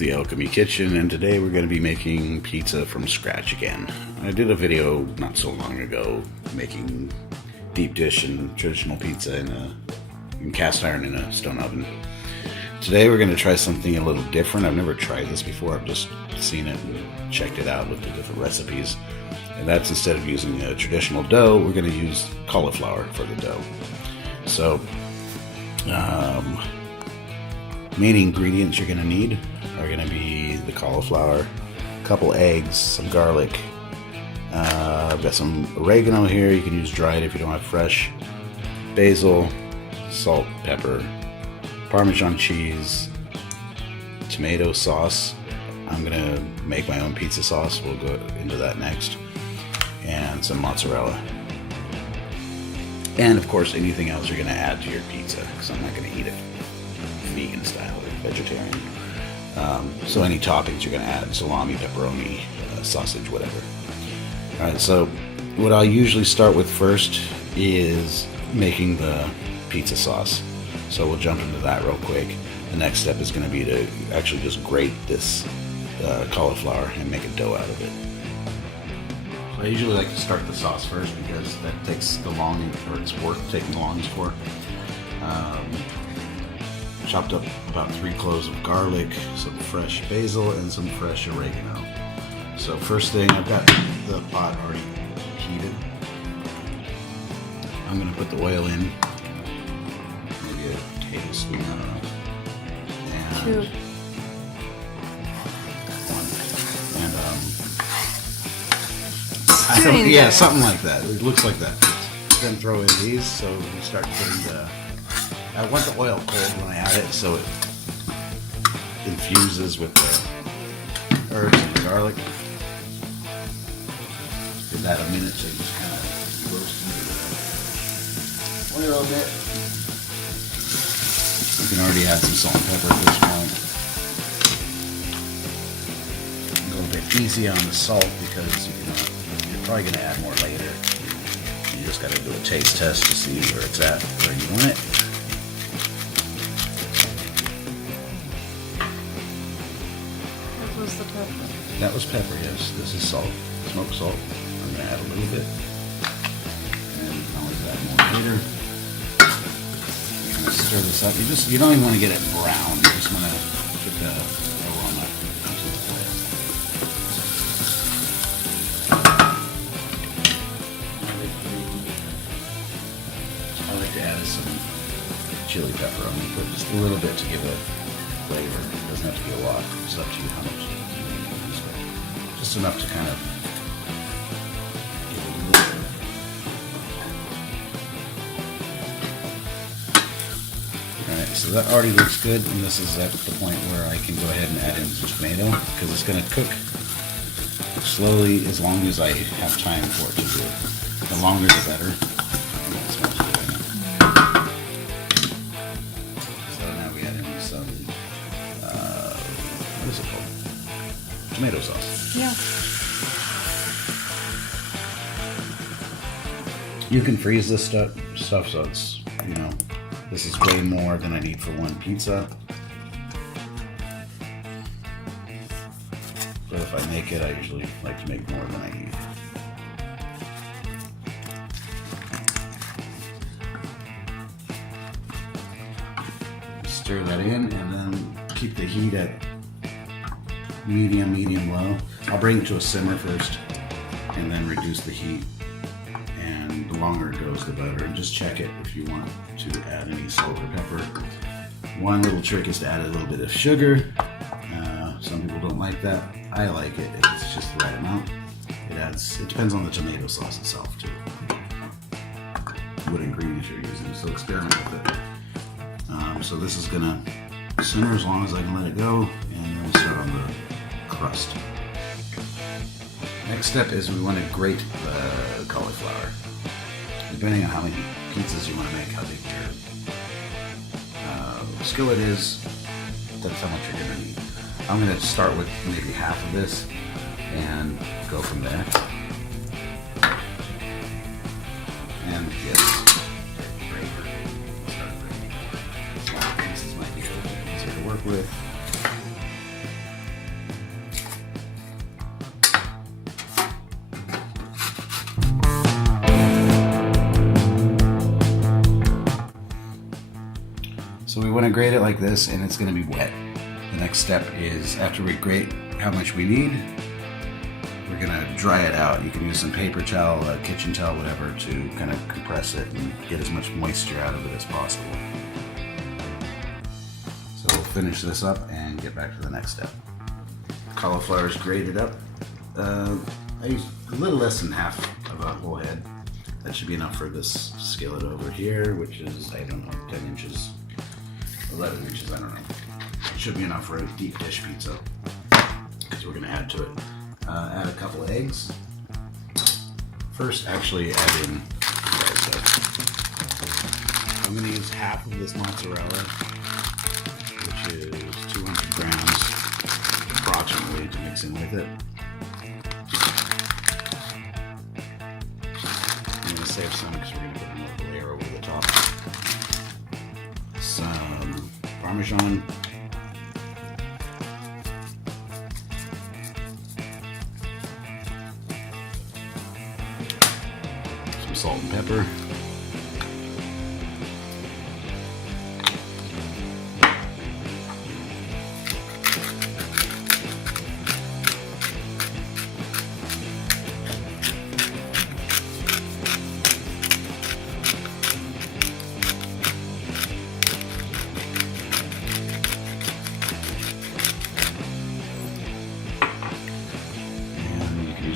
the Alchemy Kitchen, and today we're going to be making pizza from scratch again. I did a video not so long ago making deep dish and traditional pizza in cast iron in a stone oven. Today we're going to try something a little different. I've never tried this before. I've just seen it and checked it out, looked at different recipes. And that's instead of using a traditional dough, we're going to use cauliflower for the dough. So, main ingredients you're going to need are going to be the cauliflower, a couple eggs, some garlic. I've got some oregano here. You can use dried if you don't have fresh. Basil, salt, pepper, Parmesan cheese, tomato sauce. I'm going to make my own pizza sauce. We'll go into that next. And some mozzarella. And of course, anything else you're going to add to your pizza, because I'm not going to eat it vegan style or vegetarian. So any toppings you're going to add, salami, pepperoni, sausage, whatever. Alright, so what I'll usually start with first is making the pizza sauce. So we'll jump into that real quick. The next step is going to be to actually just grate this cauliflower and make a dough out of it. So I usually like to start the sauce first because that takes the longest, or it's worth taking the longest for. Chopped up about 3 cloves of garlic, some fresh basil, and some fresh oregano. So first thing, I've got the pot already heated. I'm going to put the oil in, maybe a tablespoon, I don't know. And 2. And yeah, something like that. It looks like that. Then throw in these, so we start putting the. I want the oil cold when I add it, so it infuses with the herbs and the garlic. Give that a minute to just kind of roast into the oil a bit. You can already add some salt and pepper at this point. Go a bit easy on the salt because you're probably going to add more later. You just got to do a taste test to see where it's at, where you want it. What was the pepper? That was pepper, yes. This is salt, smoked salt. I'm going to add a little bit. And I'll always add more later. Kind of stir this up. You don't even want to get it brown. You just want to get the aroma into the flavor. I like to add some chili pepper. I'm going to put just a little bit to give a flavor. It doesn't have to be a lot. It's up to you how much you use. Just enough to kind of give it a little. Alright, so that already looks good, and this is at the point where I can go ahead and add in some tomato, because it's going to cook slowly as long as I have time for it to do it. The longer the better. It smells good, I know. So now we add in some, what is it called? Tomato sauce. Yeah. You can freeze this stuff so it's, this is way more than I need for one pizza. But if I make it, I usually like to make more than I eat. Stir that in and then keep the heat at medium low. I'll bring it to a simmer first and then reduce the heat. And the longer it goes, the better. And just check it if you want to add any salt or pepper. One little trick is to add a little bit of sugar. Some people don't like that. I like it if it's just the right amount. It depends on the tomato sauce itself too. What ingredients you're using, so experiment with it. So this is gonna simmer as long as I can let it go, and then we'll start on the crust. Next step is we want to grate the cauliflower. Depending on how many pizzas you want to make, how big your skillet is, that's how much you're going to need. I'm going to start with maybe half of this and go from there. And yes, pieces might be a little bit easier to work with. going to grate it like this, and it's going to be wet. The next step is, after we grate how much we need, we're going to dry it out. You can use some paper towel, a kitchen towel, whatever, to kind of compress it and get as much moisture out of it as possible. So we'll finish this up and get back to the next step. Cauliflower is grated up. I use a little less than half of a whole head. That should be enough for this skillet over here, which is, I don't know, 10 inches, 11 inches, I don't know. It should be enough for a deep dish pizza, because we're going to add to it. Add a couple of eggs. First, actually add in, I'm going to use half of this mozzarella, which is 200 grams approximately, to mix in with it. I'm going to save some because we're going to put another layer over the top. Some Parmesan. Some salt and pepper.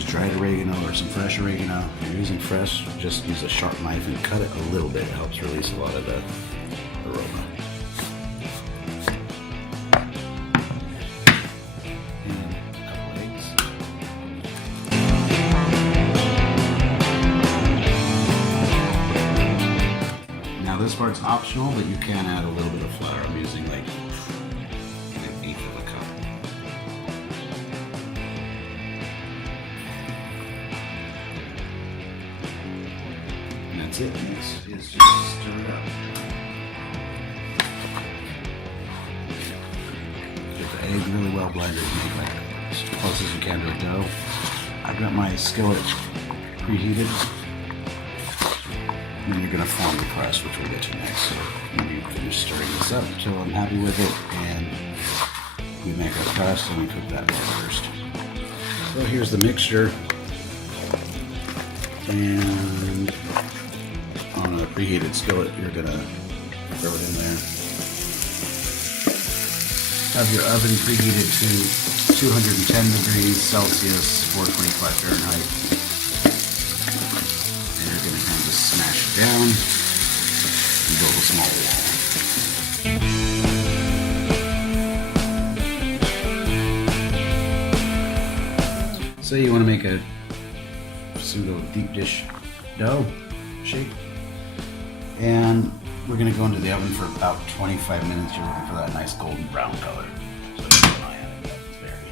Dried oregano or some fresh oregano. If you're using fresh, just use a sharp knife and cut it a little bit. It helps release a lot of the aroma. And a couple eggs. Now this part's optional, but you can add a little bit of flour. I'm using like an eighth of a cup. That's it. Next is just stir it up. Get the egg really well blended. Make like as close as you can to a dough. I've got my skillet preheated. And then you're going to form the crust, which we'll get to next. So let me finish stirring this up until I'm happy with it, and we make our crust and we cook that first. So here's the mixture. And on a preheated skillet, you're gonna throw it in there. Have your oven preheated to 210 degrees Celsius, 425 Fahrenheit. And you're gonna kind of just smash it down and build a small wall. So you want to make a pseudo deep dish dough shape. And we're going to go into the oven for about 25 minutes. You're looking for that nice golden brown color. So keep an eye on it. It's very.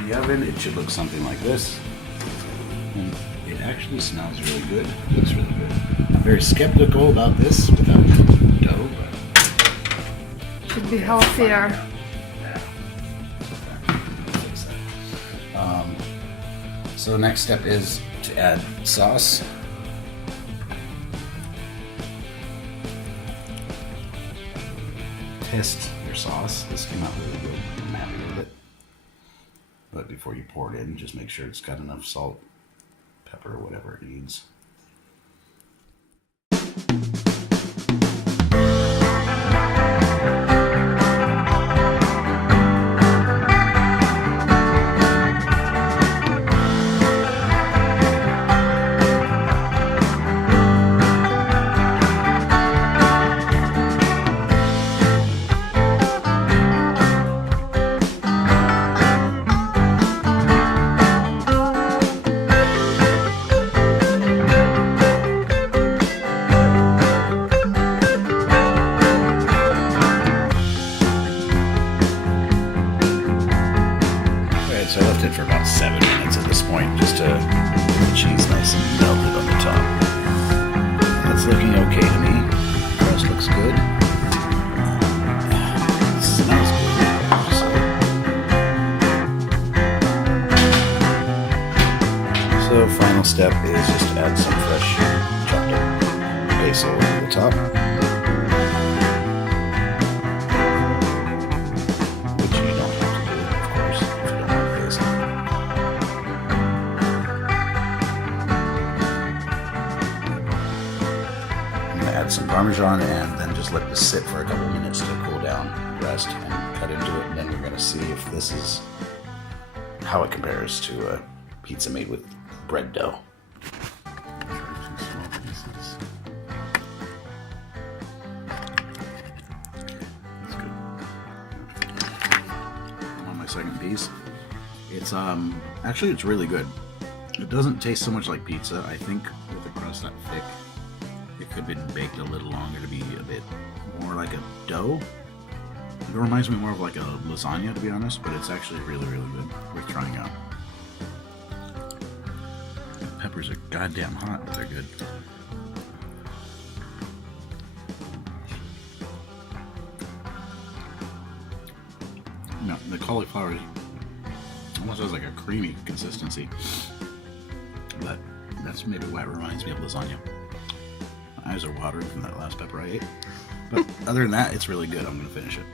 In the oven, it should look something like this. And it actually smells really good. It looks really good. I'm very skeptical about this without dough, but should be healthier. So the next step is to add sauce. Test your sauce. This came out really good. I'm happy with it. But before you pour it in, just make sure it's got enough salt, pepper, whatever it needs. So I left it for about 7 minutes at this point, just to get the cheese nice and melted on the top. That's looking okay to me. The crust looks good. It smells good. So final step is just to add some fresh chopped up basil over the top, which you don't have to do, of course, if you don't like basil. I'm going to add some Parmesan and then just let this sit for a couple minutes to cool down, rest, and cut into it. And then we're going to see if this is how it compares to a pizza made with bread dough. That's good. On my second piece, it's actually it's really good. It doesn't taste so much like pizza. I think with the crust that thick, it could have been baked a little longer to be a bit more like a dough. It reminds me more of like a lasagna, to be honest, but it's actually really, really good. Worth trying out. The peppers are goddamn hot, but they're good. No, the cauliflower almost has like a creamy consistency, but that's maybe why it reminds me of lasagna. My eyes are watering from that last pepper I ate. But other than that, it's really good. I'm going to finish it.